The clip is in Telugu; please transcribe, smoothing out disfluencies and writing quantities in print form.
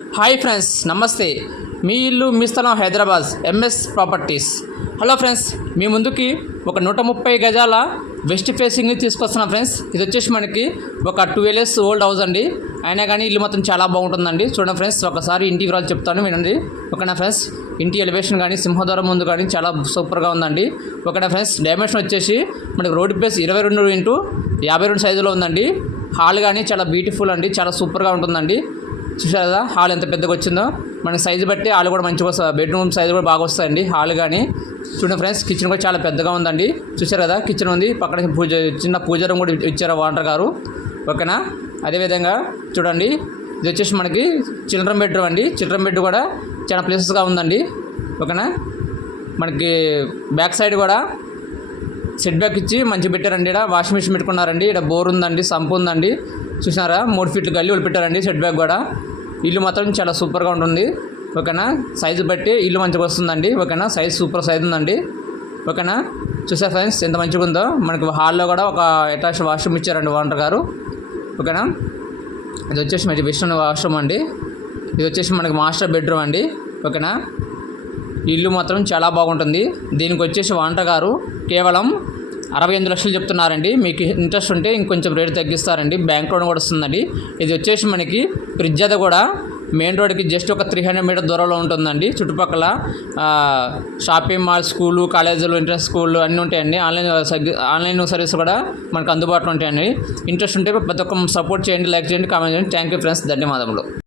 హాయ్ ఫ్రెండ్స్, నమస్తే. మీ ఇల్లు మీ స్థలం Hyderabad MS properties. Hello friends, మీ ముందుకి ఒక 130 గజాల వెస్ట్ ఫేసింగ్ని తీసుకొస్తున్నాం ఫ్రెండ్స్. ఇది వచ్చేసి మనకి ఒక 12 years ఓల్డ్ హౌస్ అండి. అయినా కానీ ఇల్లు మొత్తం చాలా బాగుంటుందండి. చూడండి ఫ్రెండ్స్, ఒకసారి ఇంటి వివరాలు చెప్తాను, వినండి. ఓకేనా ఫ్రెండ్స్, ఇంటి ఎలివేషన్ కానీ సింహద్వారం ముందు కానీ చాలా సూపర్గా ఉందండి. ఓకేనా ఫ్రెండ్స్, డైమెన్షన్ వచ్చేసి మనకి రోడ్ ప్లేస్ 22x52 సైజులో ఉందండి. హాల్ కానీ చాలా బ్యూటిఫుల్ అండి, చాలా సూపర్గా ఉంటుందండి. చూసారు కదా హాల్ ఎంత పెద్దగా వచ్చిందో. మనకి సైజు బట్టి హాల్ కూడా మంచిగా వస్తుంది, బెడ్రూమ్ సైజు కూడా బాగా వస్తాయండి హాల్ కానీ. చూడండి ఫ్రెండ్స్, కిచెన్ కూడా చాలా పెద్దగా ఉందండి. చూసారు కదా కిచెన్ ఉంది, పక్కన చిన్న పూజ రూమ్ కూడా ఇచ్చారు ఓనర్ గారు. ఓకేనా, అదేవిధంగా చూడండి, ఇది వచ్చేసి మనకి చిల్డ్రన్ బెడ్రూమ్ అండి. చిల్డ్రన్ బెడ్ కూడా చాలా ప్లేసెస్గా ఉందండి. ఓకేనా, మనకి బ్యాక్ సైడ్ కూడా సెట్ బ్యాక్ ఇచ్చి మంచిగా పెట్టారండి. ఇక్కడ వాషింగ్ మిషన్ పెట్టుకున్నారండి. ఇక్కడ బోర్ ఉందండి, సంపు ఉందండి. చూసినారా 3 feet గల్లీ వాళ్ళు పెట్టారండి సెట్ బ్యాక్ కూడా. ఇల్లు మాత్రం చాలా సూపర్గా ఉంటుంది. ఓకేనా, సైజు బట్టి ఇల్లు మంచిగా వస్తుందండి. ఓకేనా, సైజ్ సూపర్ సైజ్ ఉందండి. ఓకేనా, చూసారు ఫ్రెండ్స్ ఎంత మంచిగా ఉందో. మనకి హాల్లో కూడా ఒక అటాచ్ వాష్రూమ్ ఇచ్చారండి ఓనర్ గారు. ఓకేనా, ఇది వచ్చేసి మంచి వెస్టర్న్ వాష్రూమ్ అండి. ఇది వచ్చేసి మనకి మాస్టర్ బెడ్రూమ్ అండి. ఓకేనా, ఇల్లు మాత్రం చాలా బాగుంటుంది. దీనికి వచ్చేసి ఓనర్ గారు కేవలం 68 లక్షలు చెప్తున్నారండి. మీకు ఇంట్రెస్ట్ ఉంటే ఇంకొంచెం రేటు తగ్గిస్తారండి. బ్యాంక్ లోన్ కూడా వస్తుందండి. ఇది వచ్చేసి మనకి బ్రిడ్జ్ కూడా మెయిన్ రోడ్కి జస్ట్ ఒక 300 మీటర్ దూరంలో ఉంటుందండి. చుట్టుపక్కల షాపింగ్ మాల్, స్కూలు, కాలేజీలు, ఇంటర్నెట్ స్కూళ్ళు అన్నీ ఉంటాయండి. ఆన్లైన్ సర్వీస్ కూడా మనకు అందుబాటులో ఉంటాయండి. ఇంట్రెస్ట్ ఉంటే ప్రతి ఒక్క సపోర్ట్ చేయండి, లైక్ చేయండి, కామెంట్ చేయండి. థ్యాంక్ యూ ఫ్రెండ్స్, ధన్యవాదములు.